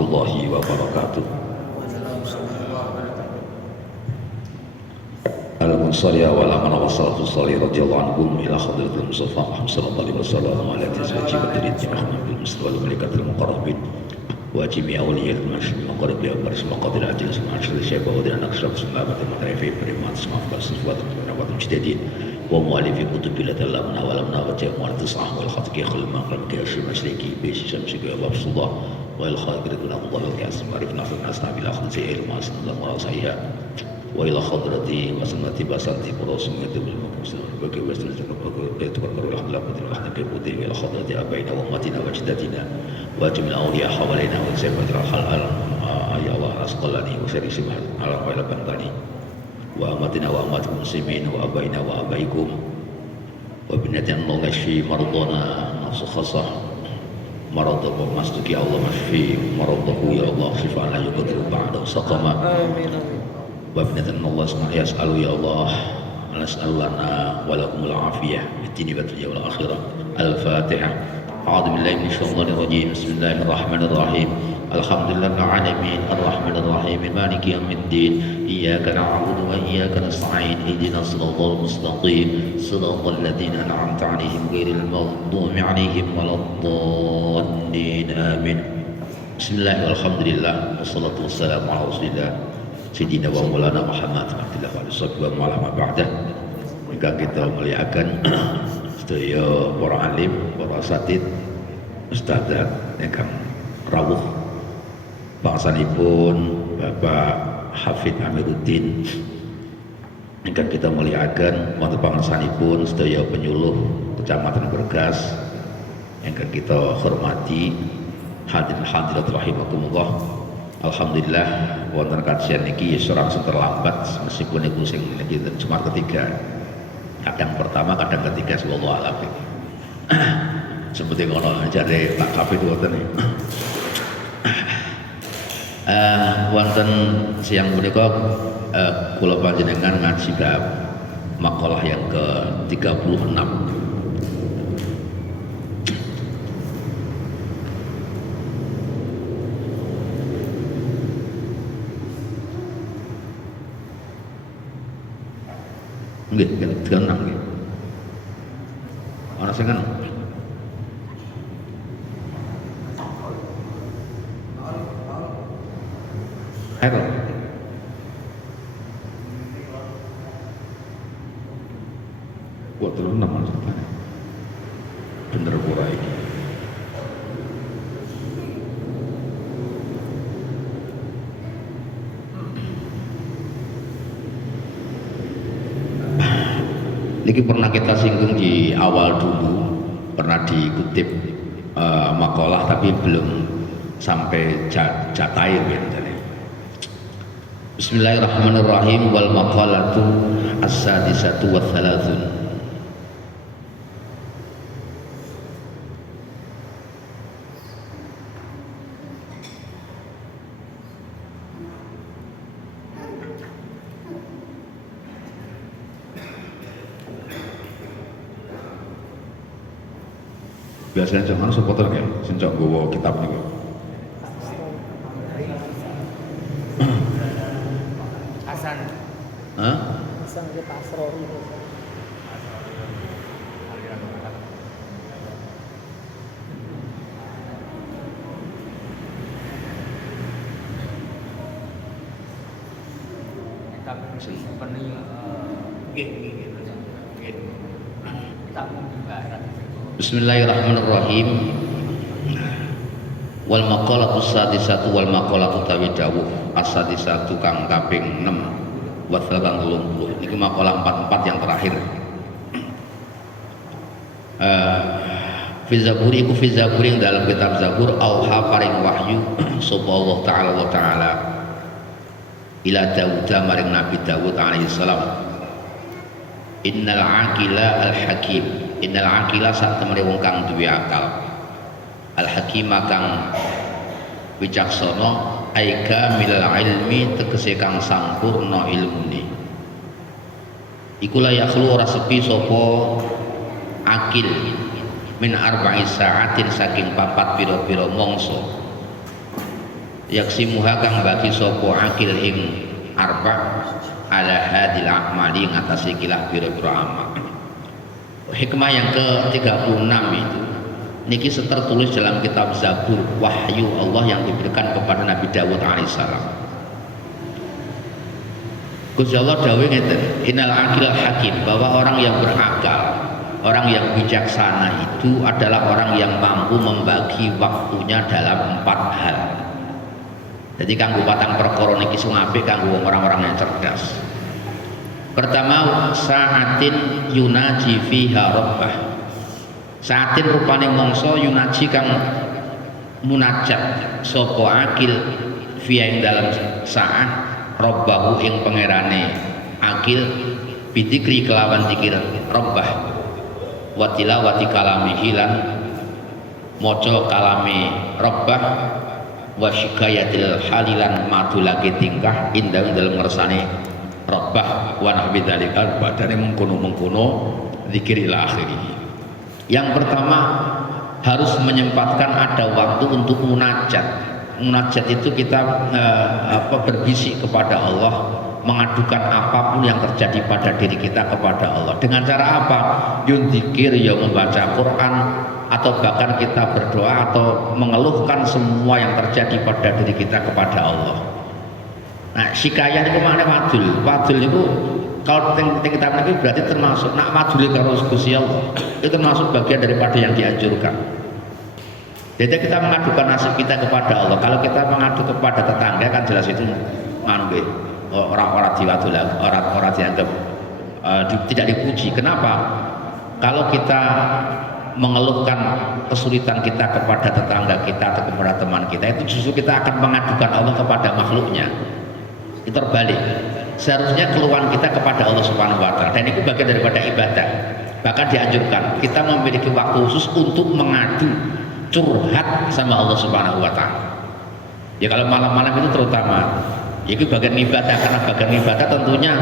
warahmatullahi wabarakatuh. Al-Musalli wa ala wassalatu salli radhiyallahu anhum ila hadratil Mustafa Muhammad sallallahu alaihi wasallam wa ala tazwaji wa diriyati Muhammad bil Mustafa wal malaikatil muqarrabin wa jami' awliyatil musyrikin wa qarib ya baris maqadir ajil sema'ashir syekh wa udina aksrab sunnabatil matarifi beriman semaf basifat wa mujtahidin wa mu'alifi kutubil lamna wa lamna wa jamu'al tis'ah wal khatqi khulma rabbi asyir masyriki bisi syamsiki wa babsullah wa il khagir dunamullah wal kasim arif nafir nasna bil akhdi ilma sallallahu alaihi wa ila khadrati wa sunnati basanti qurasumati bil mufsil bagi wasna itu perlu alhamdulillah betul putih ila khadrati abaina wa matina wa jiddatina wa jumil awliya hawalaina wa sayyidatul halal ya Allah asqalani wa syari subhan ala wa ila bantani wa amatina wa amatul muslimin wa abaina wa abaikum wa binatina Allah yashfi mardana nafsu khasah maradahu masduki Allah masfi maradahu ya Allah shifa'an la yuqadiru ba'da saqama amin wa binatina Allah yas'alu ya Allah nas'alana wa lakumul afiyah fid wa dunya wal akhirah al-fatihah a'udzu billahi minasy syaithanir rajim bismillahirrahmanirrahim alhamdulillahil alamin arrahmanir rahim maliki yaumiddin iyyaka na'budu wa iyyaka nasta'in ihdinas siratal mustaqim siratal ladzina an'amta 'alaihim ghairil maghdubi 'alaihim waladdallin amin bismillahirrahmanirrahim alhamdulillah wassalatu wassalamu ala rasulillah sayyidina wa maulana Muhammad sallallahu alaihi wasallam wa ala ba'dah jika kita muliakan sedaya para alim para asatid ustadzat ingkang rawuh bangsanipun Bapak Hafid Amiruddin ingkang kita muliakan wonten bangsanipun sedaya penyuluh Kecamatan Bergas ingkang kita hormati hadirin hadirat rahimakumullah. Alhamdulillah wonten kajian niki langsung terlambat meskipun niku sing niki cuma ketiga. Kadang pertama, kadang ketiga wallahu a'lam. Seperti ngono jare Pak Hafid wonten. Wonten siang punika kula panjenengan ngaji bab makalah yang ke-36. Nggih, kenang nggih. Ana sing kan. Ayo. Buat terus nama sampeyan. Bener ora iki. Ini pernah kita singgung di awal dulu, pernah dikutip makalah tapi belum sampai jatair gitu. Bismillahirrahmanirrahim wal maqalatu as-sadisatu wa thalathun. Biasanya jangan supporter ya, sejak gue kitab nih. Hasan. Hah? Hasan ke Pasrori. Kitab sepenuhnya kitab ibarat. Bismillahirrahmanirrahim. Wal maqalatu sadisatu wal maqalatu tawidawuh as-sadisatu kang kaping 6 wa kang 30. Niki maqalah 44 yang terakhir. Fi Zaburi iku fi Zaburi dalam kitab Zabur auha paring wahyu sapa Allah taala wa taala ila Daud maring Nabi Daud alaihi salam. Innal aqila al hakim. Innal aqila sak temene wong kang duwe akal. Al hakim kang wicaksana aika milal ilmi tegese kang sampurna ilmune. Iku la yakhlu ora sepi sapa akil min arba'i sa'atin saking papat pira-pira mangsa yaksimuha kang bagi sapa akil ing arba ala hadil a'mali ngatasi kilah pira-pira amal. Hikmah yang ke-36 itu niki tertulis dalam kitab Zabur, wahyu Allah yang diberikan kepada Nabi Dawud alaihissalam. Gusti Allah dawuh ngeten, innal aqil hakim, bahwa orang yang berakal, orang yang bijaksana itu adalah orang yang mampu membagi waktunya dalam 4 hal. Jadi kanggo patang perkara niki sing apik kanggo orang-orang yang cerdas. Pertama, sa'atin yunaji fiha rabbah. Sa'atin rupane mangsa yunaji kang munajat sapa akil fiha ing dalam sa'ah rabbahu ing pangerane akil bidikri kelawan zikir rabbah wa tilawati kalamihi lan maca kalame rabbah wa syikayatil halilan madulake tingkah indah dalam ngersane rabbah wa nahbi dzalika badane mengkono-mengkono zikir ila akhirih. Yang pertama harus menyempatkan ada waktu untuk munajat. Munajat itu kita berbisik kepada Allah, mengadukan apapun yang terjadi pada diri kita kepada Allah. Dengan cara apa? Yun zikir, ya membaca Quran, atau bahkan kita berdoa atau mengeluhkan semua yang terjadi pada diri kita kepada Allah. Nah, sikayah itu maknanya wadul. Wadul itu kalau kita ini berarti termasuk nak wadul karo Gusti Allah. Itu termasuk bagian daripada yang dianjurkan. Jadi kita mengadukan nasib kita kepada Allah. Kalau kita mengadu kepada tetangga kan jelas itu manggih orang-orang diwadul, orang-orang dianggap tidak dipuji. Kenapa? Kalau kita mengeluhkan kesulitan kita kepada tetangga kita atau kepada teman kita, itu justru kita akan mengadukan Allah kepada makhluknya. Itu terbalik. Seharusnya keluhan kita kepada Allah Subhanahu wa taala, dan itu bagian daripada ibadah. Bahkan dianjurkan kita memiliki waktu khusus untuk mengadu, curhat sama Allah Subhanahu wa taala. Ya kalau malam-malam itu terutama, itu bagian ibadah, karena bagian ibadah tentunya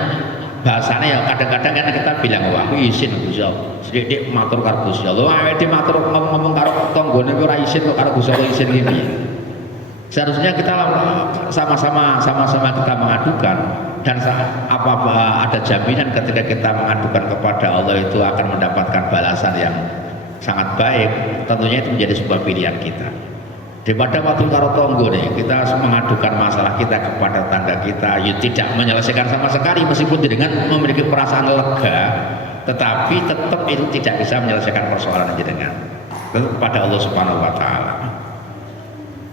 bahasanya ya kadang-kadang kan kita bilang wah izin Gusti Allah. Sedek matur karo Gusti Allah. Wah awake matur ngomong karo tanggane ora izin kok karo Gusti Allah izin iki. Seharusnya kita sama-sama kita mengadukan, dan apa ada jaminan ketika kita mengadukan kepada Allah itu akan mendapatkan balasan yang sangat baik. Tentunya itu menjadi sebuah pilihan kita. Daripada waktu karo tonggo nih, kita mengadukan masalah kita kepada tetangga kita, ya tidak menyelesaikan sama sekali, meskipun dengan memiliki perasaan lega, tetapi tetap itu tidak bisa menyelesaikan persoalan jenengan kepada Allah Subhanahu wa taala.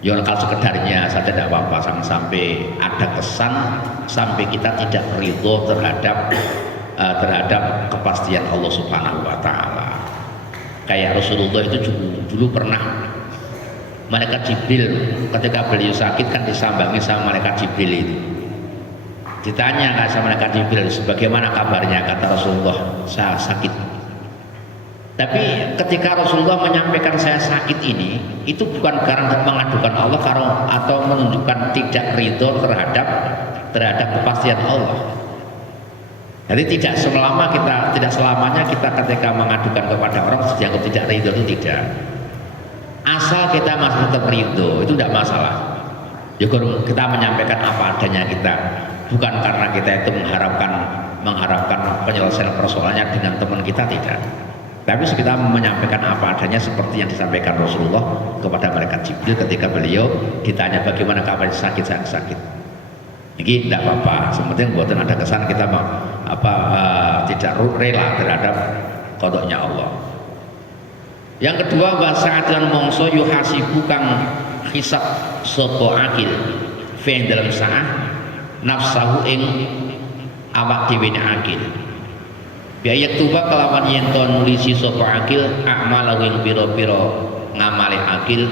Ya kalau sekedarnya saja tidak apa-apa, sampai ada kesan, sampai kita tidak ridho terhadap kepastian Allah Subhanahu wa taala. Kayak Rasulullah itu dulu pernah malaikat Jibril ketika beliau sakit kan disambangi sama malaikat Jibril itu. Ditanya sama malaikat Jibril, bagaimana kabarnya? Kata Rasulullah, saya sakit. Tapi ketika Rasulullah menyampaikan saya sakit ini, itu bukan karena mengadukan Allah atau menunjukkan tidak ridho terhadap kepastian Allah. Jadi tidak selamanya kita ketika mengadukan kepada orang dianggap tidak ridho, itu tidak. Asal kita masih tetap ridho, itu tidak masalah. Ya kita menyampaikan apa adanya kita, bukan karena kita itu mengharapkan penyelesaian persoalannya dengan teman kita, tidak. Tapi kita menyampaikan apa adanya seperti yang disampaikan Rasulullah kepada malaikat Jibril ketika beliau ditanya bagaimana kabar sakit. Ini tidak apa-apa, sementing buatan ada kesan kita tidak rela terhadap qadanya Allah. Yang kedua, wasa'atan mongso yuhasibu kang hisab sapa akil fi dalam sa'ah nafsahu ing awak dhewe akil. Biaya tuba kelawan yen to nulisi sapa akil a'malahu ing pira-pira ngamale akil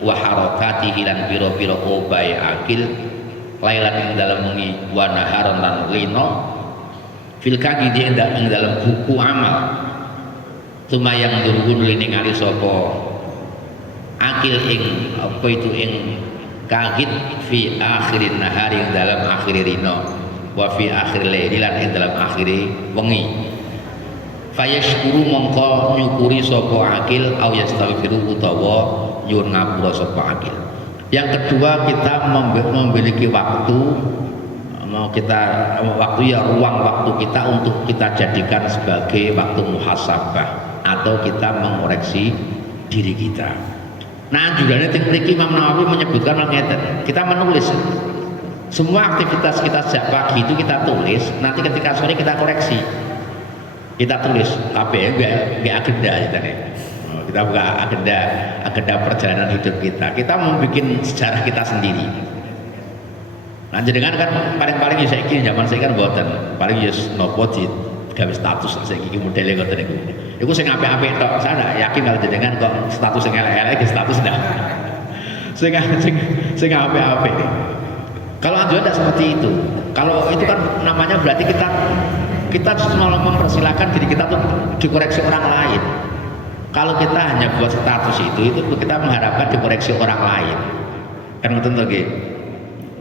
wa harakatihi lan pira-pira obahe akil lailan ing dalam wengi wa naharon lan lino fil kagidi ing dalam buku amal. Tumayang durun ningali sapa akil ing apa itu ing kagid fi akhirin nahari ing dalam akhir rino wa fi akhir laili lan ing dalam akhir wengi. Fayashkuru mongko nyukuri sapa akil au yastaghfiru utawa nyuwun ngapura sapa akil. Yang kedua, kita memiliki waktu, waktu ya ruang waktu kita untuk kita jadikan sebagai waktu muhasabah atau kita mengoreksi diri kita. Nah, anjurannya tinggi Imam Nawawi menyebutkan kita menulis semua aktivitas kita sejak pagi itu kita tulis, nanti ketika sore kita koreksi, kita tulis KPM nggak agenda kita buka agenda perjalanan hidup kita membuat sejarah kita sendiri. Nah, jenengan kan paling-paling ya saiki zaman saya kan buatan paling ya nopo di gawe status saiki modelnya ngoten niku. Iku sing apik-apik tok. Saya ndak yakin kalau jenengan kok status sing elek-elek iki status ndak. Sing apik-apik. Kalau anjuran tidak seperti itu. Kalau itu kan namanya berarti kita malah mempersilahkan diri kita tuh dikoreksi orang lain. Kalau kita hanya buat status itu kita mengharapkan dikoreksi orang lain. Kan ngoten to nggih.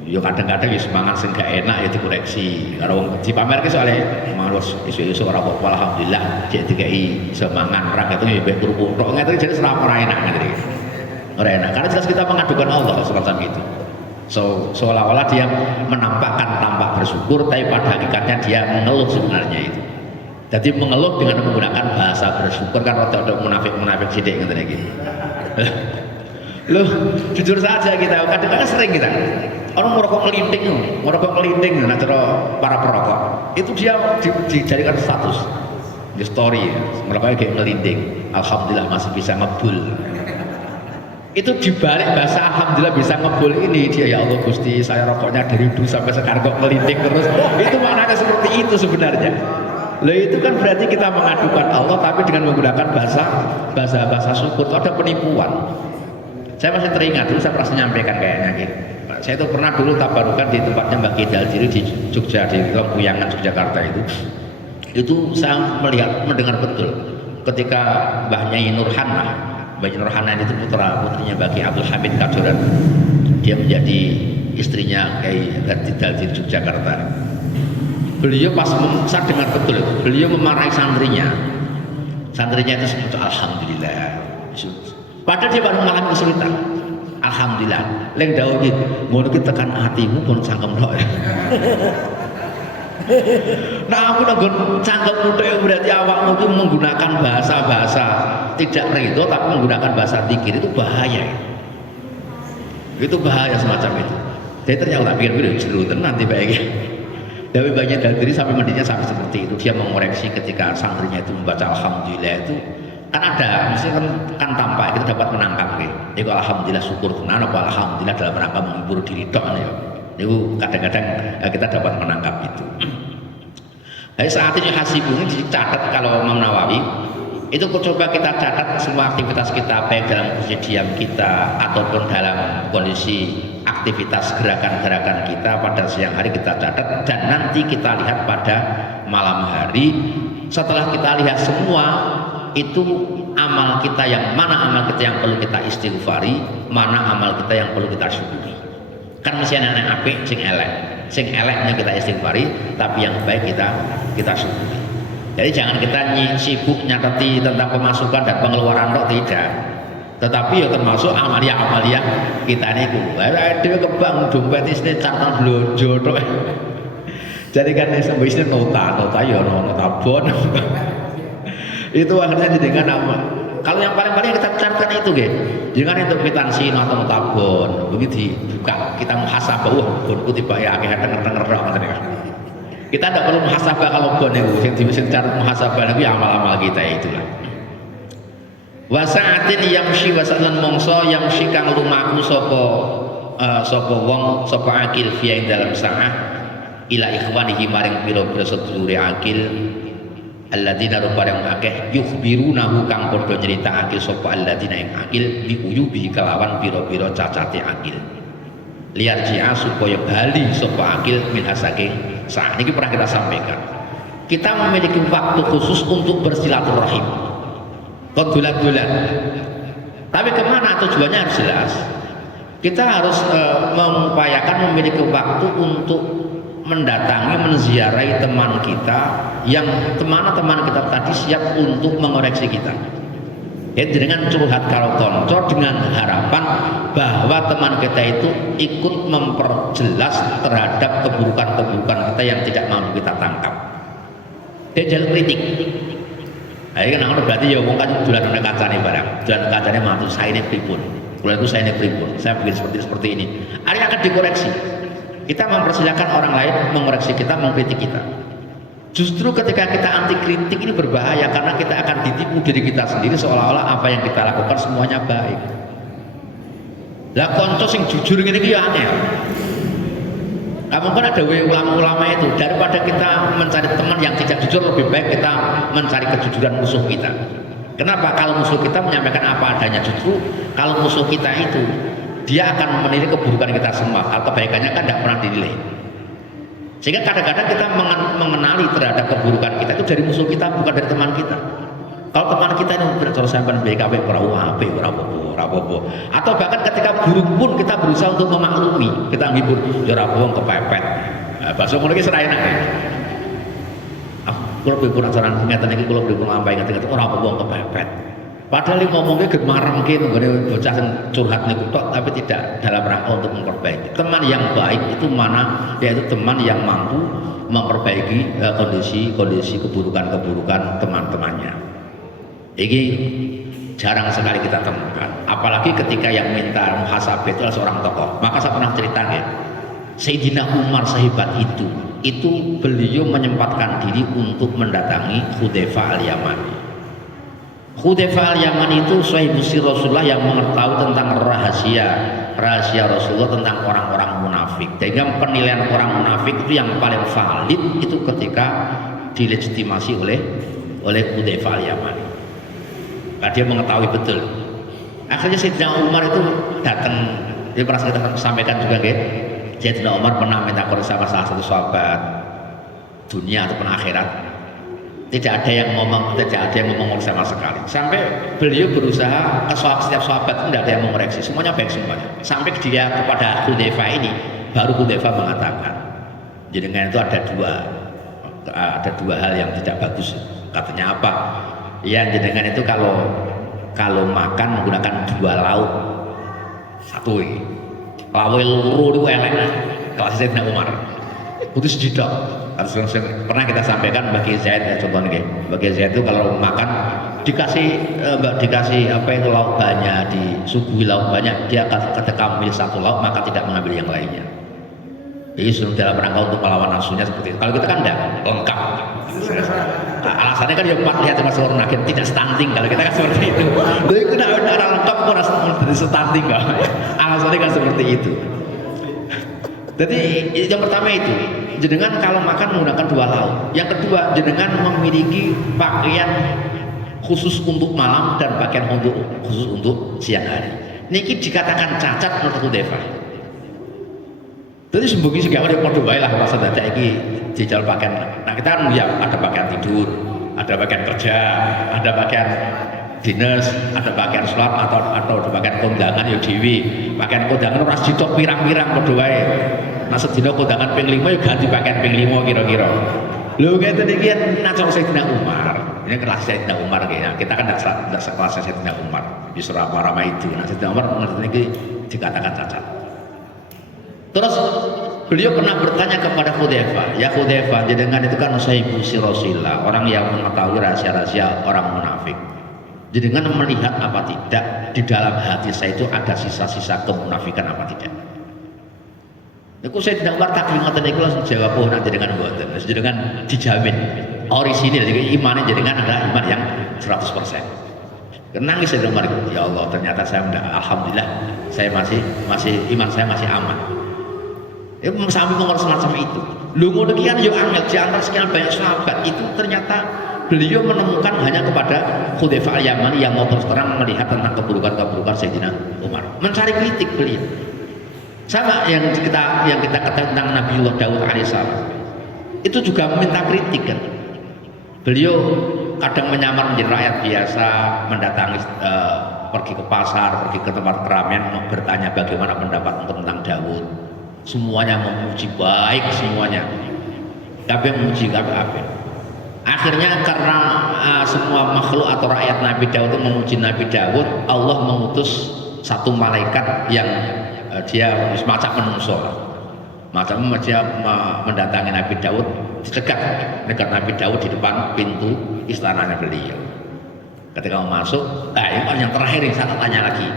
Yo kadang-kadang ya semangat sing gak enak ya dikoreksi. Kalau dipamerke soalnya malus isu-isu ora apa-apa alhamdulillah jek dikai semangat ora ketu ya mbek turu tok ngene jadi ora enak ngene. Ora enak karena jelas kita mengadukan Allah semacam itu. Seolah-olah dia menampakkan tampak bersyukur tapi pada hakikatnya dia mengeluh sebenarnya itu. Jadi mengeluh dengan menggunakan bahasa bersyukur kan rada-rada munafik sithik ngene iki. Loh, jujur saja kita kadang-kadang sering kita orang merokok kelinting nah cara para perokok itu dia dijadikan status di story merokoknya kayak ngelinding, alhamdulillah masih bisa ngebul. Itu dibalik bahasa alhamdulillah bisa ngebul ini dia, ya Allah Gusti saya rokoknya dari dulu sampai sekarang kok ngelinding terus. Itu maknanya seperti itu sebenarnya. Loh, itu kan berarti kita mengadukan Allah tapi dengan menggunakan bahasa syukur. Itu ada penipuan. Saya masih teringat dulu saya pernah menyampaikan kayaknya gitu. Saya itu pernah dulu tabarukan di tempatnya Mbak Kidal Diri di Jogja, di Kuyangan Yogyakarta itu. Itu saya mendengar betul ketika Mbah Nyai Mbah Nurhana itu putrinya Mbak Ki Abdul Hamid Kadoran. Dia menjadi istrinya Kiai Kidal Diri Yogyakarta. Beliau saya dengar betul beliau memarahi santrinya itu sebut alhamdulillah. Padahal dia baru mengalami kesulitan. Alhamdulillah. Leng dawuh iki, ngono ki tekan atimu pun cangkem tok. Nah, aku nanggon cangkem tok berarti awakmu itu menggunakan bahasa-bahasa tidak ridho tapi menggunakan bahasa zikir itu bahaya. Itu bahaya semacam itu. Jadi ternyata tak pikir seru tenan tiba iki. Tapi banyak dari sampai mandinya sampai seperti itu. Dia mengoreksi ketika santrinya itu membaca alhamdulillah itu kan ada, misalnya kan tampak kita dapat menangkap gitu. Jadi alhamdulillah syukur tenan apa alhamdulillah dalam rangka menghibur diri tok ya. Itu kadang-kadang kita dapat menangkap itu. Jadi saat ini hasibu ini dicatat kalau Imam Nawawi itu coba kita catat semua aktivitas kita baik dalam kondisi diam kita ataupun dalam kondisi aktivitas gerakan-gerakan kita pada siang hari kita catat dan nanti kita lihat pada malam hari. Setelah kita lihat semua itu amal kita yang mana amal kita yang perlu kita istighfari, mana amal kita yang perlu kita syukuri. Kan mesti anak apik sing eleknya kita istighfari, tapi yang baik kita syukuri. Jadi jangan kita sibuk nyatati tentang pemasukan dan pengeluaran tok tidak. Tetapi ya termasuk amalia kita niku. Dhewe kebang dompet isine cartan blonjo tok. Jadi kan isine nota ya nota bon. Itu akhirnya jadikan nama. Kalau yang paling kita catatkan itu jangan itu kwitansi atau tabon begitu dibuka kita muhasabah bonku tiba ya akhirnya denger kita tidak perlu muhasabah kalau bon itu yang dimesin catat muhasabah itu amal-amal kita itulah. Wasaatin yamshi wasalan mongso yamshi kang lumaku sapa wong sapa akil fi dalam sa'ah ila ikhwanihi maring pira-pira sedulure akil alladzina rupareng akeh yukhbirunahu kang padha nyritakake sapa alladzina ing akil biuyubi kelawan pira-pira cacate akil liar ji'a supaya bali sapa akil minha saking saat ini pernah kita sampaikan kita memiliki waktu khusus untuk bersilaturahim kok bulan-bulan tapi kemana tujuannya harus jelas kita harus mengupayakan memiliki waktu untuk mendatangi, menziarahi teman kita yang teman kita tadi siap untuk mengoreksi kita. dengan curhat karo konco dengan harapan bahwa teman kita itu ikut memperjelas terhadap keburukan-keburukan kita yang tidak mampu kita tangkap. Dia jalan kritik. Ayo kan berarti ya wong kan dolan nang kacane barang. Dolan kacane mantu saya ini pripun. Kalau itu saya ini pripun. Saya begini seperti ini. Hari akan dikoreksi. Kita mempersilahkan orang lain mengoreksi kita, mengkritik kita. Justru ketika kita anti kritik ini berbahaya karena kita akan ditipu diri kita sendiri seolah-olah apa yang kita lakukan semuanya baik. Lah konco sing jujur ngene iki ya aneh. Kamu kan ada ulama-ulama itu, daripada kita mencari teman yang tidak jujur, lebih baik kita mencari kejujuran musuh kita. Kenapa? Kalau musuh kita menyampaikan apa adanya, justru kalau musuh kita itu dia akan menilai keburukan kita semua, kalau kebaikannya kan tidak pernah dinilai. Sehingga kadang-kadang kita mengenali terhadap keburukan kita itu dari musuh kita, bukan dari teman kita. Kalau teman kita ini bercerita sampai BKW rapopo, atau bahkan ketika buruk pun kita berusaha untuk memaklumi, kita ngibur, ya rapopo kepepet. Bahasa ngono iki serai enak. Kalau pripun acara ngeten iki kula pripun lampahi ngeten ora apa-apa kepepet. Padahal yang ngomongnya gemaremke nggone bocah sing curhat niku tok, tapi tidak dalam rangka untuk memperbaiki. Teman yang baik itu mana? Yaitu teman yang mampu memperbaiki kondisi keburukan-keburukan teman-temannya. Ini jarang sekali kita temukan. Apalagi ketika yang minta muhasabah itu adalah seorang tokoh. Maka saya pernah cerita ya, Sayyidina Umar sehebat itu beliau menyempatkan diri untuk mendatangi Hudzaifah al-Yamani. Hudzaifah al-Yamani itu sahibu Rasulullah yang mengetahui tentang rahasia Rasulullah tentang orang-orang munafik. Sehingga penilaian orang munafik itu yang paling valid itu ketika dilegitimasi oleh Hudzaifah al-Yamani. Nah, dia mengetahui betul. Akhirnya Sayyidina Umar itu datang. Dia pernah kita sampaikan juga, gitu. Sayyidina Umar pernah minta koreksi sama salah satu sahabat dunia ataupun akhirat. Tidak ada yang ngomong sama sekali. Sampai beliau berusaha ke setiap sahabat tidak ada yang mengoreksi. Semuanya baik semuanya. Sampai dia kepada Hudzaifah ini, baru Hudzaifah mengatakan, jenengan itu ada dua hal yang tidak bagus. Katanya apa? Ya jenengan itu kalau makan menggunakan dua lauk, satu ini lauk loro itu elek kelas Sayyidina Umar putus jidak. Pernah kita sampaikan bagi Zaid ya, contoh nih bagi Zaid itu kalau makan dikasih apa itu lauk banyak, disuguhi lauk banyak, dia ketika memilih satu lauk maka tidak mengambil yang lainnya. Jadi sudah dalam rangka untuk melawan nafsunya seperti itu. Kalau kita kan enggak lengkap. Alasannya kan ya Pak lihat masuk orang akhir tidak stunting, kalau kita kan seperti itu. Jadi kita udah lengkap kok rasa stunting enggak. Alasannya kan seperti itu. Jadi yang pertama itu jenengan kalau makan menggunakan dua lauk. Yang kedua jenengan memiliki pakaian khusus untuk malam dan pakaian khusus untuk siang hari. Niki dikatakan cacat menurut Hudzaifah. Jadi sembunyi sih gak ada podo bae lah masa dadak iki jajal pakaian. Nah kita kan ya ada pakaian tidur, ada pakaian kerja, ada pakaian dinas, ada pakaian sholat atau ada pakaian kondangan ya dewi. Pakaian kondangan ora ditok pirang-pirang podo wae. Nah sedina kondangan ping 5 ya ganti pakaian ping 5 kira-kira. Lho ngeten iki nacok Sayyidina Umar. Ini kelas Sayyidina Umar kayaknya. Kita kan tidak sekelas Sayyidina Umar. Di surah Marama itu. Nah Sayyidina Umar ngerti iki dikatakan cacat. Terus beliau pernah bertanya kepada Hudzaifah, ya Hudzaifah, jenengan itu kan sahibu Rasulullah, orang yang mengetahui rahasia-rahasia orang munafik. Jenengan melihat apa tidak di dalam hati saya itu ada sisa-sisa kemunafikan apa tidak? Aku saya tidak ngerti ngoten niku langsung jawab oh nanti dengan mboten. Jenengan dijamin orisinil jadi imannya jenengan adalah iman yang 100%. Nangis saya dengar, ya Allah ternyata saya alhamdulillah saya masih iman saya masih aman. Sampai ngomong semacam itu. Lu ngono ki kan yo angel di antara sekian banyak sahabat itu ternyata beliau menemukan hanya kepada Hudzaifah al-Yamani yang mau terus terang melihat tentang keburukan Sayyidina Umar. Mencari kritik beliau. Sama yang kita katakan tentang Nabiullah Daud alaihissalam. Itu juga meminta kritik kan. Beliau kadang menyamar menjadi rakyat biasa, mendatangi pergi ke pasar, pergi ke tempat keramaian bertanya bagaimana pendapat tentang Daud. Semuanya memuji baik semuanya, tapi memuji apa? Akhirnya karena semua makhluk atau rakyat Nabi Daud itu memuji Nabi Daud, Allah mengutus satu malaikat yang dia semacam menungso, macam dia mendatangi Nabi Daud, dekat Nabi Daud di depan pintu istananya beliau. Ketika mau masuk, ini yang terakhir yang saya tanya lagi,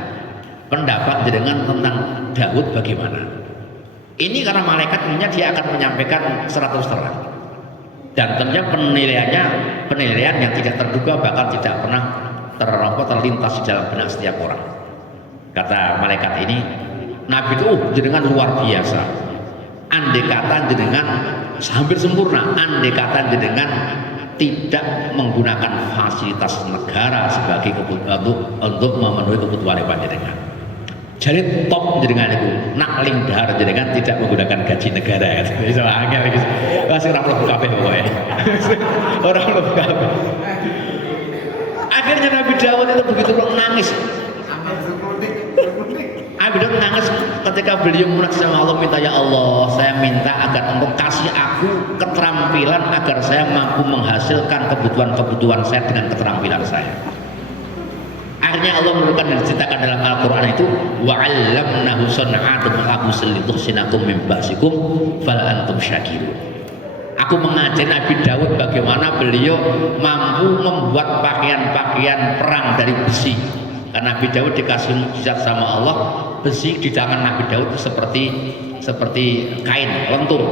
pendapat jenengan tentang Daud bagaimana? Ini karena malaikat punya dia akan menyampaikan 100 terang. Dan tentunya penilaian yang tidak terduga bahkan tidak pernah terlintas di dalam benak setiap orang. Kata malaikat ini, Nabi itu jenengan luar biasa. Andai kata jenengan hampir sempurna, andai kata jenengan tidak menggunakan fasilitas negara sebagai untuk memenuhi kebutuhan panjenengan. Jadi top jenengan itu nakling dahar jenengan tidak menggunakan gaji negara ya. Bisa angel lagi. Masih orang lebih kabeh pokoknya. Orang lebih kabeh. Akhirnya Nabi Daud itu begitu nangis. Nabi Daud nangis ketika beliau menangis sama Allah, minta, ya Allah, saya minta agar Engkau kasih aku keterampilan agar saya mampu menghasilkan kebutuhan saya dengan keterampilan saya. Akhirnya Allah menurunkan dan diceritakan dalam Al-Quran itu, wa'allamnahu san'ata labusin lituhsinakum min ba'sikum fal antum syakirun. Aku mengajari Nabi Daud bagaimana beliau mampu membuat pakaian-pakaian perang dari besi. Karena Nabi Daud dikasih mukjizat sama Allah, besi di tangan Nabi Daud seperti kain lentur,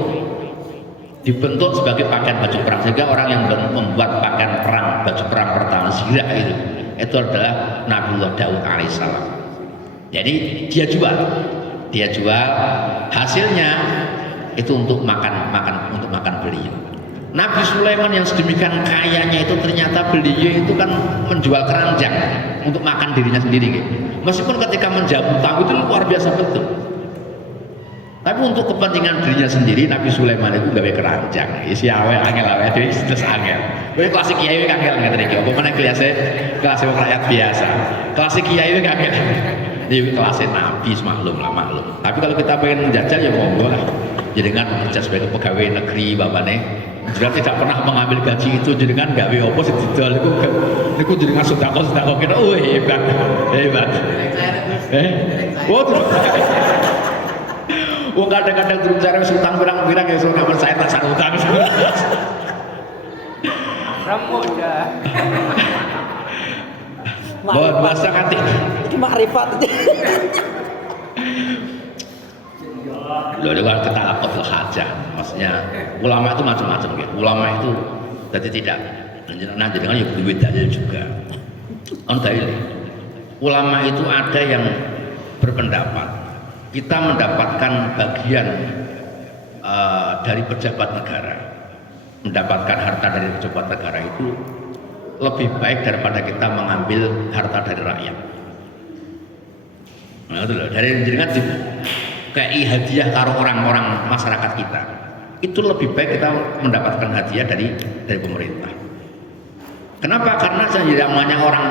dibentuk sebagai pakaian baju perang, sehingga orang yang membuat pakaian perang, baju perang pertama zirah itu adalah Nabiullah Daud alaihissalam. Jadi dia jual hasilnya itu untuk makan beliau. Nabi Sulaiman yang sedemikian kayanya itu ternyata beliau itu kan menjual keranjang untuk makan dirinya sendiri. Meskipun ketika menjamu tamu itu luar biasa betul. Tapi untuk kepentingan dirinya sendiri, Nabi Sulaiman itu gawe keranjang. Isi awe angel itu terus angel. Kowe klasik kiai angel ngeten iki. Apa meneh kelas rakyat biasa. Klasik kiai angel. Ini kelas Nabi maklum. Tapi kalau kita pengen menjajal ya monggo lah. Jenengan bekerja sebagai pegawai negeri bapakne. Jenengan tidak pernah mengambil gaji itu, jenengan gawe apa sing didol niku jenengan sedekah kira hebat. Waduh. Wong kadang-kadang turun cara wis utang pirang-pirang ya iso nggak saya tak utang. Ramuda. Bawa bahasa kanti. Itu makrifat. Loh, kalau kita lapor saja, maksudnya ulama itu macam-macam gitu. Ulama itu jadi tidak, nah jadi kan ya duit dalil juga. Dalil. Ulama itu ada yang berpendapat kita mendapatkan bagian dari pejabat negara, mendapatkan harta dari pejabat negara itu lebih baik daripada kita mengambil harta dari rakyat. Nah, itu loh, dari jenengan kayak hadiah karo orang-orang masyarakat kita, itu lebih baik kita mendapatkan hadiah dari pemerintah. Kenapa? Karena namanya orang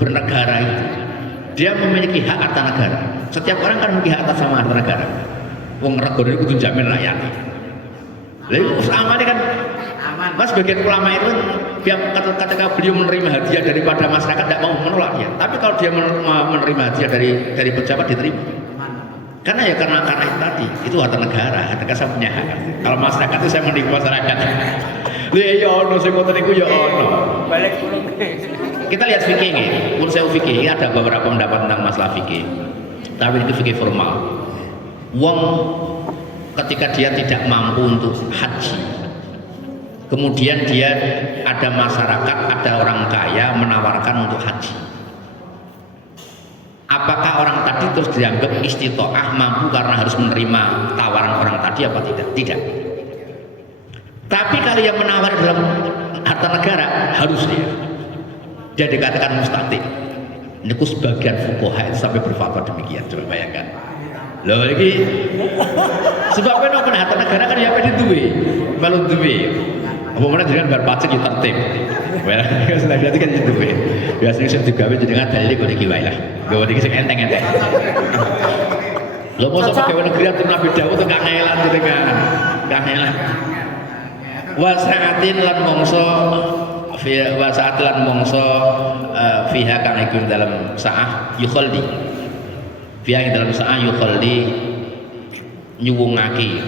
bernegara itu dia memiliki hak harta negara. Setiap orang kan memiliki hak atas sama harta negara. Wong negara itu kudu jamin rakyat. Lalu aman kan aman. Mas bagian ulama itu ketika beliau menerima hadiah daripada masyarakat tidak mau menolak dia. Tapi kalau dia menerima hadiah dari pejabat diterima. Karena itu tadi itu harta negara, harta saya punya hak. Kalau masyarakat itu saya menikmati masyarakat. Lihat ya ono sing ngoten niku ya ono. Balik belum. Kita lihat fikih nggih. Pun saya fikih ada beberapa pendapat tentang masalah fikih. Tapi itu fikih formal. Wong ketika dia tidak mampu untuk haji, kemudian dia ada masyarakat, ada orang kaya menawarkan untuk haji. Apakah orang tadi terus dianggap istitoah mampu karena harus menerima tawaran orang tadi apa tidak? Tidak. Tapi kalau yang menawar dalam harta negara harus dia dikatakan mustahil. Ini sebagian fuqaha itu sampai berfatwa demikian. Coba bayangkan. Loh ini sebabnya apa harta negara kan ya pengen duwe, malu duwe. Apa mana jangan bar pajak ya tertib. Berarti kan itu duwe. Biasanya saya juga dengan dalil kok iki wae lah. Gawe iki sing enteng-enteng. Lho mosok pegawai negeri atau Nabi Daud tuh kangelan jenengan. Kangelan. Wasaatin lan mongso wasaatin lan mongso fiha kang iku dalam saah yukhaldi fiha ing dalam saah yukhaldi nyuwungake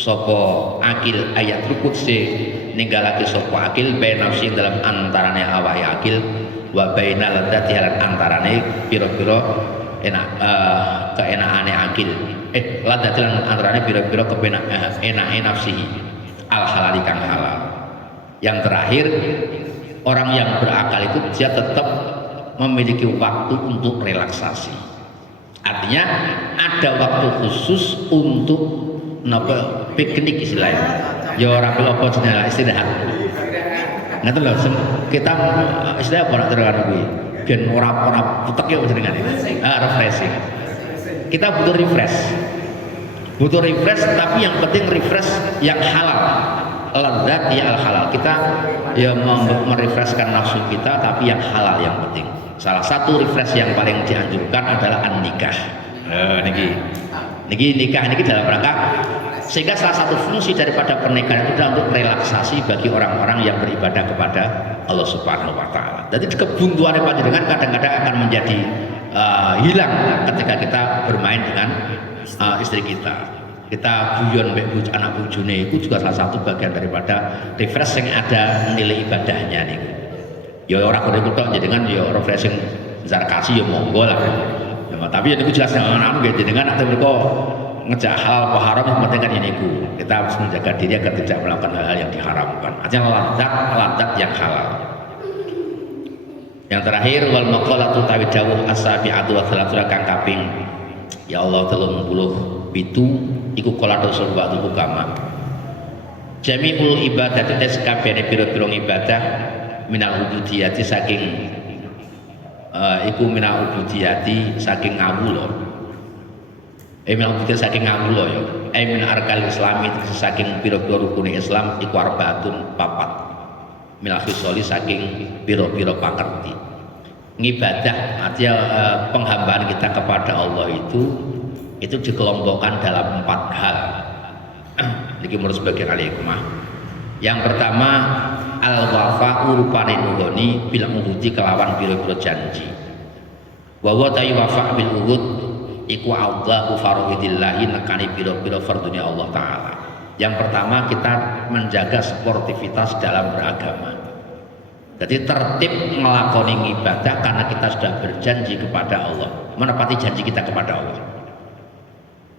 sapa akil ayat rukutse ninggalake sapa akil bainafsi dalam antarane awake akil wa bainal ladzati lan antarane pira-pira enak keenakane akil ladzati lan antarane pira-pira kepenak enake nafsihi al halali kang halal. Yang terakhir, orang yang berakal itu dia tetap memiliki waktu untuk relaksasi. Artinya ada waktu khusus untuk piknik istilahnya. Ya orang apa jenenge istirahat. Ngaten lho, kita istilah apa nak terang kuwi. Ben ora putek ya jenengane. Refreshing. Kita butuh refresh. Butuh refresh, tapi yang penting refresh yang halal. Ladzat ya al halal. Kita ya merefreshkan nafsu kita, tapi yang halal yang penting. Salah satu refresh yang paling dianjurkan adalah an-nikah. Niki nikah niki dalam rangka sehingga salah satu fungsi daripada pernikahan itu adalah untuk relaksasi bagi orang-orang yang beribadah kepada Allah Subhanahu wa taala. Jadi kebuntuan panjenengan kadang-kadang akan menjadi hilang ketika kita bermain dengan istri kita. Kita guyon mbek anak bojone itu juga salah satu bagian daripada refresh yang ada nilai ibadahnya nih. Ya orang kudu tok jenengan ya refreshing zakasi ya monggo lah. Ya, tapi ya niku jelas anak nggih jenengan atau mereka ngejak hal apa haram yang penting kan ini kita harus menjaga diri agar tidak melakukan hal-hal yang diharamkan. Artinya ladzat yang halal. Yang terakhir wal maqalatu tawi dawuh as-sabi'atu wa thalathuna kang kaping ya Allah 37 iku kala dosa ba'du ukama. Jami'ul ibadah itu sekabehane pira-pira ibadah minal ubudiyati saking iku minal ubudiyati saking ngawula. Minal ubudiyati saking ngawula ya. Min arkal islami saking pira-pira rukun Islam iku arbaatun papat. Minal khisali saking pira-pira pakerti. Ngibadah artinya penghambaan kita kepada Allah itu dikelompokkan dalam 4 hal. Niki menurut sebagian alaikumah. Yang pertama al-wafa urupane nuhoni bil uhudi kelawan pira-pira janji. Wa wa ta wafa bil uhud iku Allahu faruhidillahi nekani pira-pira fardune Allah taala. Yang pertama kita menjaga sportivitas dalam beragama. Jadi tertib melakoni ibadah karena kita sudah berjanji kepada Allah, menepati janji kita kepada Allah.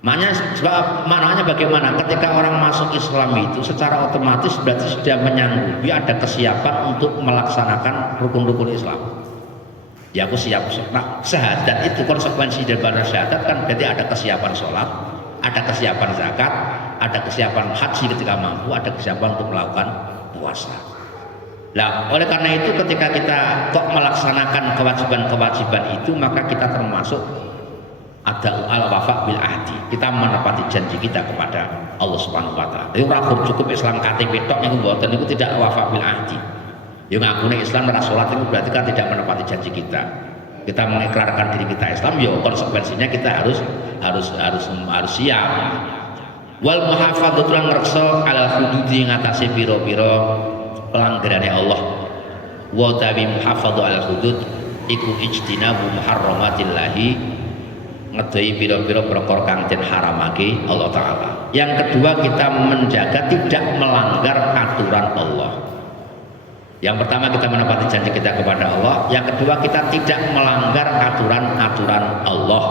Maknanya bagaimana? Ketika orang masuk Islam itu secara otomatis berarti sudah menyanggupi ada kesiapan untuk melaksanakan rukun-rukun Islam. Ya aku siap. Nah, syahadat itu konsekuensi daripada syahadat kan berarti ada kesiapan sholat, ada kesiapan zakat, ada kesiapan haji ketika mampu, ada kesiapan untuk melakukan puasa. Nah, oleh karena itu ketika kita kok melaksanakan kewajiban-kewajiban itu maka kita termasuk ada al-wafa bil ahdi. Kita menepati janji kita kepada Allah Subhanahu wa taala. Jadi ora cukup Islam KTP tok niku mboten niku tidak wafa bil ahdi. Ya ngakune Islam ora salat itu berarti kan tidak menepati janji kita. Kita mengikrarkan diri kita Islam ya konsekuensinya kita harus siap. Wal muhafadzatu lan ngreksa alal hududi ngatasi pira-pira pelanggarannya Allah. Wa tabi muhafadhu al hudud iku ijtinabu muharramatillahi ngedoi pira-pira perkara kang den haramake Allah taala. Yang kedua kita menjaga tidak melanggar aturan Allah. Yang pertama kita menepati janji kita kepada Allah, yang kedua kita tidak melanggar aturan-aturan Allah.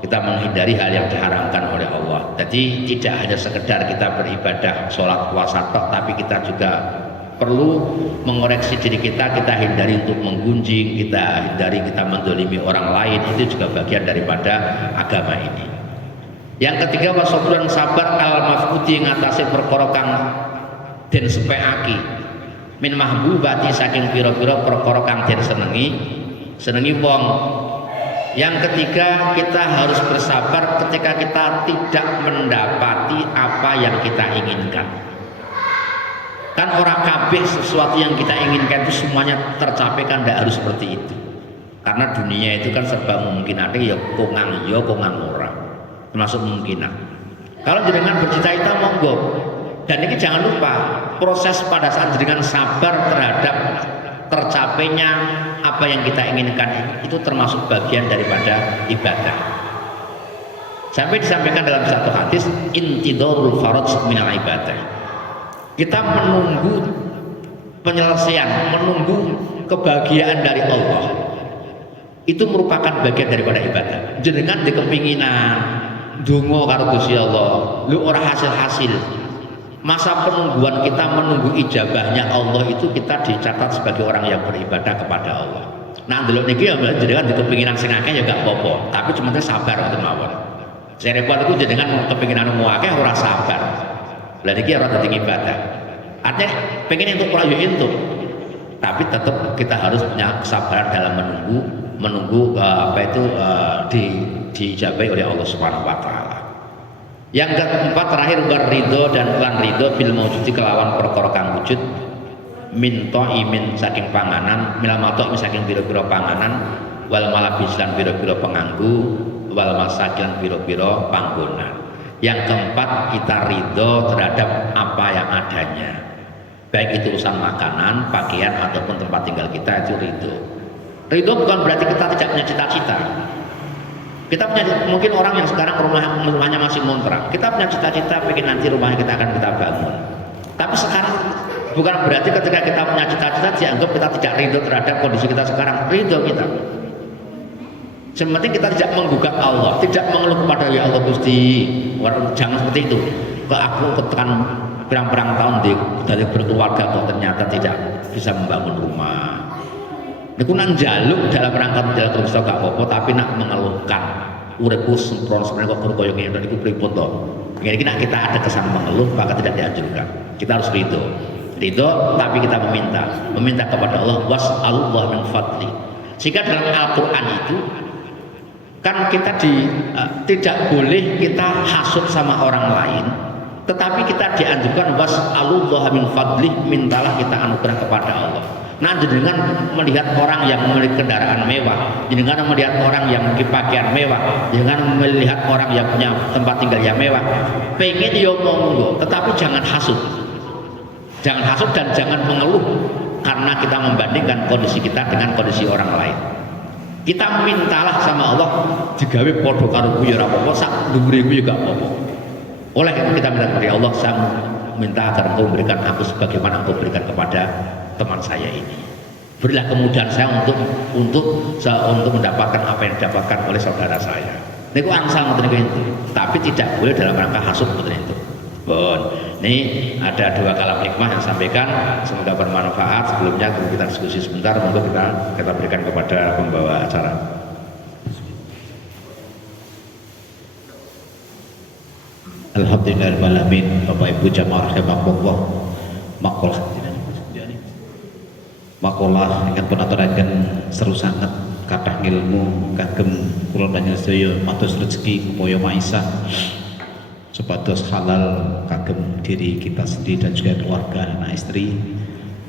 Kita menghindari hal yang diharamkan oleh Allah. Jadi tidak hanya sekedar kita beribadah sholat puasa tok, tapi kita juga perlu mengoreksi diri kita hindari untuk menggunjing, kita hindari kita mendolimi orang lain. Itu juga bagian daripada agama ini. Yang ketiga wasobran sabar al-mafqudi ngatasi perkara kang den sepekake min mahbubati saking pira-pira perkara kang den senengi wong. Yang ketiga kita harus bersabar ketika kita tidak mendapati apa yang kita inginkan. Kan orang kabeh sesuatu yang kita inginkan itu semuanya tercapai kan tidak harus seperti itu. Karena dunia itu kan serba mungkin, ada ya kongang ora. Termasuk mungkinan. Kalau jenengan bercita-cita monggo, Dan ini jangan lupa proses pada saat dengan sabar terhadap tercapainya apa yang kita inginkan itu termasuk bagian daripada ibadah. Sampai disampaikan dalam satu hadis, intidorul faraj minal ibadah. Kita menunggu penyelesaian, menunggu kebahagiaan dari Allah. Itu merupakan bagian daripada ibadah. Jenengan di kepinginan donga karo Gusti Allah, lu ora hasil-hasil. Masa penungguan kita menunggu ijabahnya Allah itu kita dicatat sebagai orang yang beribadah kepada Allah. Nah, ndelok niki ya jenengan di kepinginan sing akeh ya gak apa-apa, tapi cuma sabar ngoten mawon. Sing repot iku jenengan kepinginan mu akeh ora sabar. Lah niki ora dadi ibadah. Artinya pengen untuk ora yo entuk. Tapi tetap kita harus punya kesabaran dalam menunggu diijabahi oleh Allah Subhanahu wa taala. Yang keempat terakhir ridho dan lan ridho bil maujudi kelawan perkara kang wujud min imin saking panganan mil matok saking pira-pira panganan wal malabis lan pira-pira penganggu wal masakin pira-pira panggonan. Yang keempat kita ridho terhadap apa yang adanya, baik itu urusan makanan, pakaian ataupun tempat tinggal kita, itu ridho. Ridho bukan berarti kita tidak punya cita-cita. Kita punya, mungkin orang yang sekarang rumahnya masih ngontrak, kita punya cita-cita pengen nanti rumahnya kita akan kita bangun. Tapi sekarang bukan berarti ketika kita punya cita-cita dianggap kita tidak ridho terhadap kondisi kita sekarang. Ridho kita. Sementing kita tidak menggugat Allah, tidak mengeluh kepada ya Allah Gusti. Jangan seperti itu. Ke aku ketekan berang-berang tahun dari berkeluarga kok ternyata tidak bisa membangun rumah. Niku nang jaluk dalam rangka menjaga terus gak apa-apa, tapi nak mengeluhkan uripku sempron sebenarnya kok koyo ngene niku pripun to. Iki nek kita ada kesan mengeluh maka tidak dianjurkan. Kita harus ridho. Ridho tapi kita meminta kepada Allah was'alullah min fadli. Jika dalam Al-Qur'an itu kan kita tidak boleh kita hasud sama orang lain, tetapi kita dianjurkan was'alullah min fadli, mintalah kita anugerah kepada Allah. Nah, dengan melihat orang yang memiliki kendaraan mewah, dengan melihat orang yang memiliki pakaian mewah, dengan melihat orang yang punya tempat tinggal yang mewah, pengen yo monggo, tetapi jangan hasud. Jangan hasud dan jangan mengeluh karena kita membandingkan kondisi kita dengan kondisi orang lain. Kita mintalah sama Allah digawe padha karo kuwi ora apa-apa, sak dhuwure kuwi gak apa-apa. Oleh itu kita minta kepada Allah, saya minta agar Engkau memberikan aku sebagaimana Engkau berikan kepada teman saya ini. Berilah kemudahan saya untuk mendapatkan apa yang didapatkan oleh saudara saya. Niku angsal ngoten itu, tapi tidak boleh dalam rangka hasud ngoten itu. Bon, ini ada dua kalam hikmah yang disampaikan, semoga bermanfaat. Sebelumnya kita diskusi sebentar, monggo kita berikan kepada pembawa acara. Alhamdulillahirrahmanirrahim. Bapak Ibu jamaah rahimakumullah. Makolah ingkang penaturaken seru sanget kathah ilmu kagem kula panjenengan sedaya matur rezeki upaya maisa supados halal kagem diri kita sendiri dan juga keluarga anak istri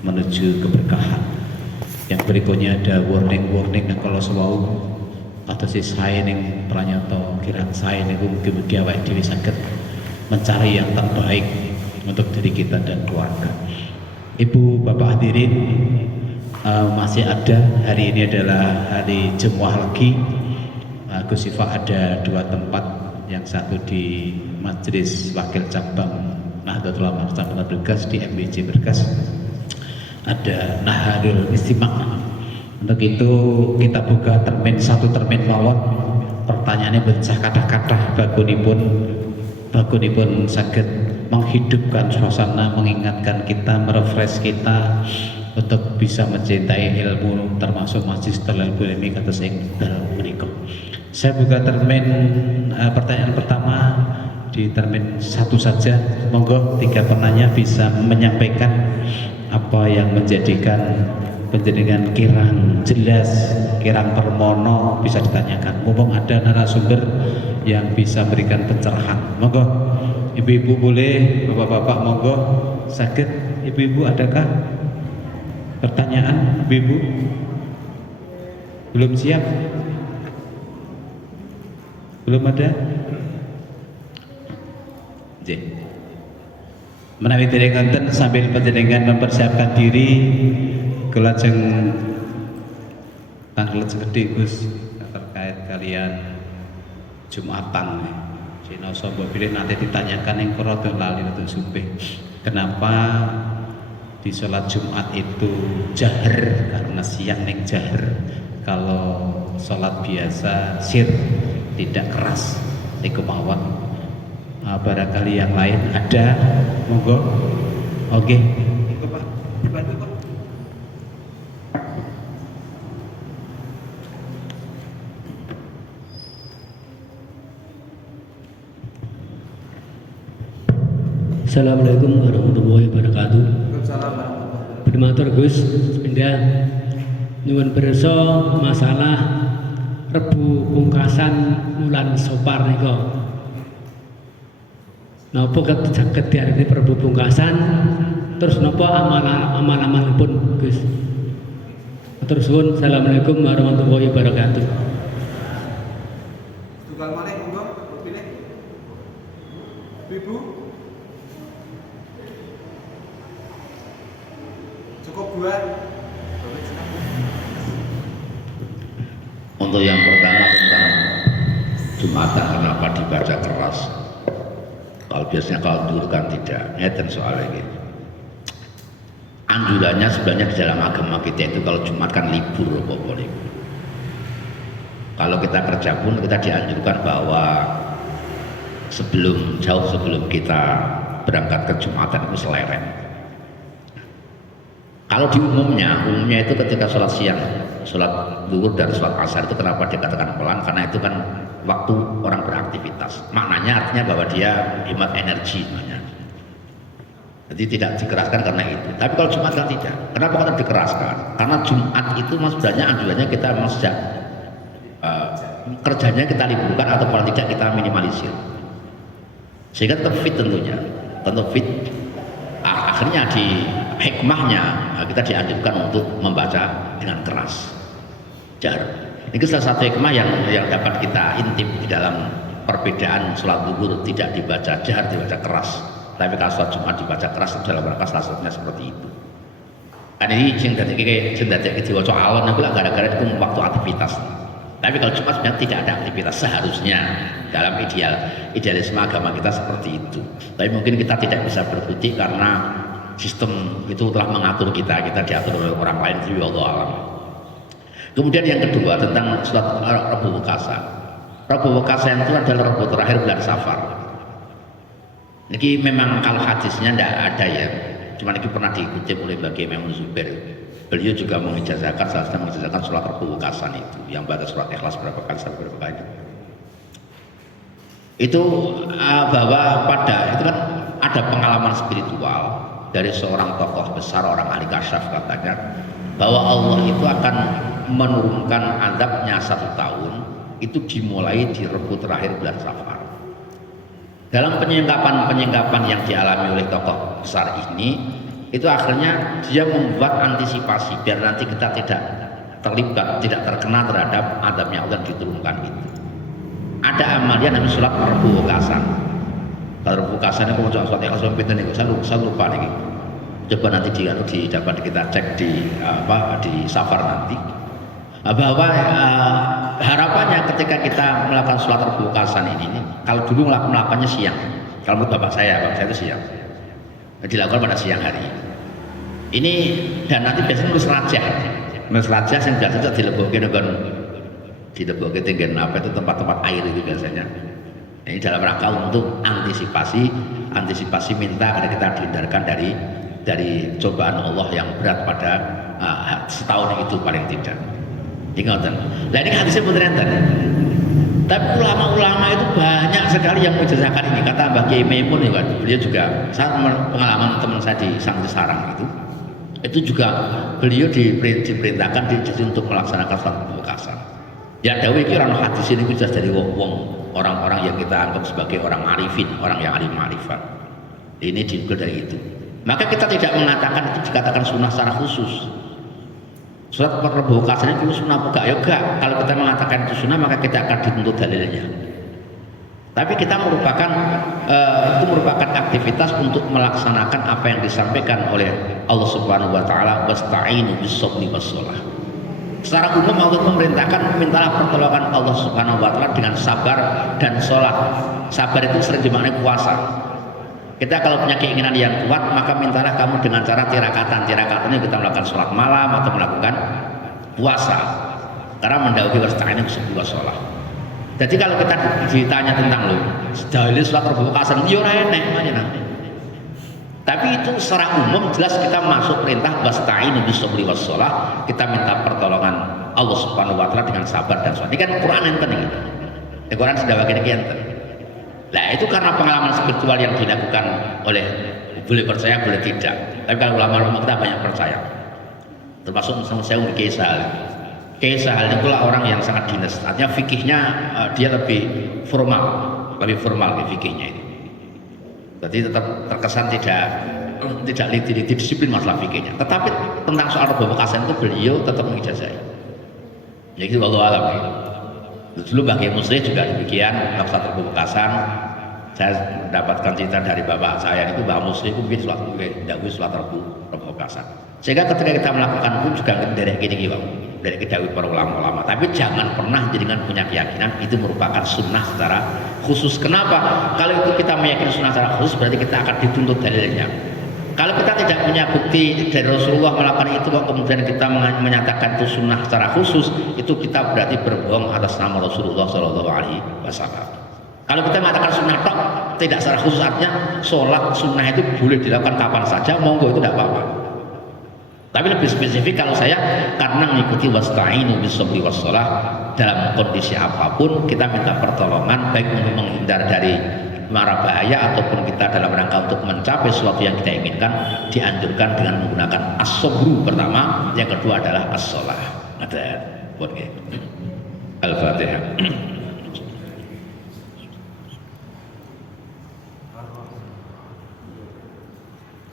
menuju keberkahan. Yang berikutnya ada warning yang kalau sewau atau si saya ning pranyoto kirang saya niku mugi-mugi awake dhewe saged mencari yang terbaik untuk diri kita dan keluarga. Ibu bapak hadirin, masih ada, hari ini adalah hari Jumu'ah Legi. Gus Ifah ada dua tempat, yang satu di Majelis Wakil Cabang Nahdlatul Ulama Nusantara Bergas di MBC Bergas, ada Naharul Istimak. Untuk itu kita buka satu termin mawon. Pertanyaannya bencah kata-kata bagunipun saged menghidupkan suasana, mengingatkan kita, merefresh kita untuk bisa mencintai ilmu, termasuk magister ilmu ini kata sing menika. Saya buka termin pertanyaan pertama di termin satu saja. Monggo tiga penanya bisa menyampaikan apa yang menjadikan penjenengan kirang jelas, kirang permono bisa ditanyakan. Mumpung ada narasumber yang bisa berikan pencerahan. Monggo ibu-ibu boleh, bapak-bapak monggo sakit. Ibu-ibu adakah pertanyaan? Ibu belum siap? Belum ada? Menawi dereng wonten sambil panjenengan mempersiapkan diri kula lajeng tanglet sekedhik Gus terkait kalian Jumatan. Cina sobo pilih nanti ditanyakan yang rada lali rada supih. Kenapa di sholat Jumat itu jahar karena siang neng jahar, kalau sholat biasa sir tidak keras niku mawon. Barangkali yang lain ada, monggo. Oke. Niku Pak, dibantu Pak. Assalamualaikum warahmatullahi wabarakatuh. Bermatur Gus, pindah nyuwun pirsa masalah Rebu pungkasan wulan Sopar nika. Napa saged diarani Rebu pungkasan? Terus napa amal-amalipun Gus? Terus suwun. Assalamualaikum warahmatullahi wabarakatuh. Tunggal malih monggo pilih. Ibu. Cukup dua. Untuk yang pertama tentang Jumatan kenapa dibaca keras? Kalau biasanya kalau dulu kan tidak, ngeten soal ini. Anjurannya sebenarnya di dalam agama kita itu kalau Jumat kan libur kok boleh. Kalau kita kerja pun kita dianjurkan bahwa jauh sebelum kita berangkat ke Jumatan itu seleret. Kalau di umumnya itu ketika sholat siang, sholat zuhur dan sholat asar itu kenapa dikatakan pelan? Karena itu kan waktu orang beraktivitas. Maknanya artinya bahwa dia hemat energi namanya. Jadi tidak dikeraskan karena itu. Tapi kalau Jumat kan tidak. Kenapa kita dikeraskan? Karena Jumat itu sebenarnya anjurannya kita sejak kerjanya kita liburkan atau paling tidak kita minimalisir. Sehingga tetap fit tentunya, tetap fit. Akhirnya di hikmahnya kita dianjurkan untuk membaca dengan keras. Ini salah satu hikmah yang dapat kita intip di dalam perbedaan sholat zuhur tidak dibaca jahar, dibaca keras. Tapi kalau sholat Jumat dibaca keras dalam rangka salah satunya seperti itu. Kan ini sing dadi diwaca alon niku gara-gara itu waktu aktivitas. Tapi kalau Jumat sebenarnya tidak ada aktivitas seharusnya dalam idealisme agama kita seperti itu. Tapi mungkin kita tidak bisa berkutik karena sistem itu telah mengatur kita diatur oleh orang lain itu Allah alam. Kemudian yang kedua tentang sholat Rebu Wekasan. Rebu Wekasan itu adalah Rebu terakhir bulan Safar. Ini memang kalau hadisnya tidak ada ya, cuma ini pernah dikutip oleh Bagi Imam Zubair. Beliau juga mengijazahkan, salah satu mengijazahkan sholat Rebu Wekasan itu, yang baca surat Ikhlas berapa kali. Itu bahwa pada itu kan ada pengalaman spiritual dari seorang tokoh besar, orang ahli kasyaf katanya, bahwa Allah itu akan menurunkan azabnya 1 tahun itu dimulai di Rebu terakhir bulan Safar. Dalam penyingkapan yang dialami oleh tokoh besar ini, itu akhirnya dia membuat antisipasi biar nanti kita tidak terlibat, tidak terkena terhadap azabnya Allah yang diturunkan itu. Ada amalia namanya sholat Rebu Wekasan. Kalau Rebu Wekasan itu kalau sholat Ikhlas pinten niku saya lupa nih. Coba nanti dapat kita cek di Safar nanti. Bahwa harapannya ketika kita melakukan sholat Rebu Wekasan ini, kalau dulu melakukannya siang, kalau menurut bapak saya itu siang, dilakukan pada siang hari. Ini dan nanti biasanya nulis raja yang biasa dilebokke tinggian apa itu tempat-tempat air itu biasanya. Ini dalam rangka untuk antisipasi minta karena kita dihindarkan dari cobaan Allah yang berat pada setahun itu paling tidak. Ingatkan. Nah ini hadisnya beneran tadi. Tapi ulama-ulama itu banyak sekali yang menjazahkan ini. Kata Mbah Kiai Maimun ya, beliau juga pengalaman teman saya di Sangti Sarang itu juga beliau diperintahkan untuk melaksanakan sholat Wekasan. Ya dawuh iki ora hadis ini jelas dari wong orang-orang yang kita anggap sebagai orang arifin, orang yang alim ma'rifat. Ini diukur dari itu. Maka kita tidak mengatakan itu dikatakan sunnah secara khusus. Surat Rebu Wekasan itu sunnah apa enggak? Ya enggak. Kalau kita mengatakan itu sunnah maka kita akan dituntut dalilnya. Tapi kita merupakan itu merupakan aktivitas untuk melaksanakan apa yang disampaikan oleh Allah Subhanahu wa taala, wasta'inu bis-sabri was-shalah. Secara umum Allah memerintahkan mintalah pertolongan Allah Subhanahu wa taala dengan sabar dan sholat. Sabar itu sering dimaknai puasa. Kita kalau punya keinginan yang kuat, maka mintalah kamu dengan cara tirakatan. Tirakatan ini kita melakukan sholat malam atau melakukan puasa. Karena mendahului wasta'inu bis-sabri was-shalah. Jadi kalau kita ditanya tentang lo, dalil sholat Robo Kasan, yo enek namanya. Tapi itu secara umum jelas kita masuk perintah wasta'inu bis-sabri was-shalah, kita minta pertolongan Allah Subhanahu wa taala dengan sabar dan sholat. Ini kan Quran enten iki. Quran sudah bagian iki enten. Lah itu karena pengalaman spiritual yang dilakukan oleh boleh percaya boleh tidak. Tapi kalau ulama-ulama kita banyak percaya. Termasuk misalnya saya Kiai Sahal. Kiai Sahal itu orang yang sangat dinas. Artinya fikihnya dia lebih formal ke fikihnya itu. Jadi tetap terkesan tidak liti-liti disiplin masalah fikihnya. Tetapi tentang soal Robo Kasan itu beliau tetap mengijazahi. Jadi wallahu alam. Dulu Mbah Kiai Musri juga demikian, masalah Robo Kasan. Saya mendapatkan cerita dari bapak saya itu Mbah Musri itu bikin sholat Robo Kasan. Sehingga ketika kita melakukan pun juga dari gini Bang, dari kedawai para ulama-ulama. Tapi jangan pernah jadikan punya keyakinan itu merupakan sunnah secara khusus. Kenapa? Kalau itu kita meyakini sunnah secara khusus berarti kita akan dituntut dalilnya. Kalau kita tidak punya bukti dari Rasulullah melakukan itu kok kemudian kita menyatakan itu sunnah secara khusus, itu kita berarti berbohong atas nama Rasulullah Shallallahu Alaihi Wasallam. Kalau kita mengatakan sunnah tok tidak secara khusus artinya sholat sunnah itu boleh dilakukan kapan saja, monggo itu tidak apa-apa. Tapi lebih spesifik kalau saya karena mengikuti wasta'inu bis-sabri was-shalah dalam kondisi apapun kita minta pertolongan baik untuk menghindar dari mara bahaya ataupun kita dalam rangka untuk mencapai sesuatu yang kita inginkan dianjurkan dengan menggunakan as-sabru pertama, yang kedua adalah as-shalah. Ada buat Al-Fatihah.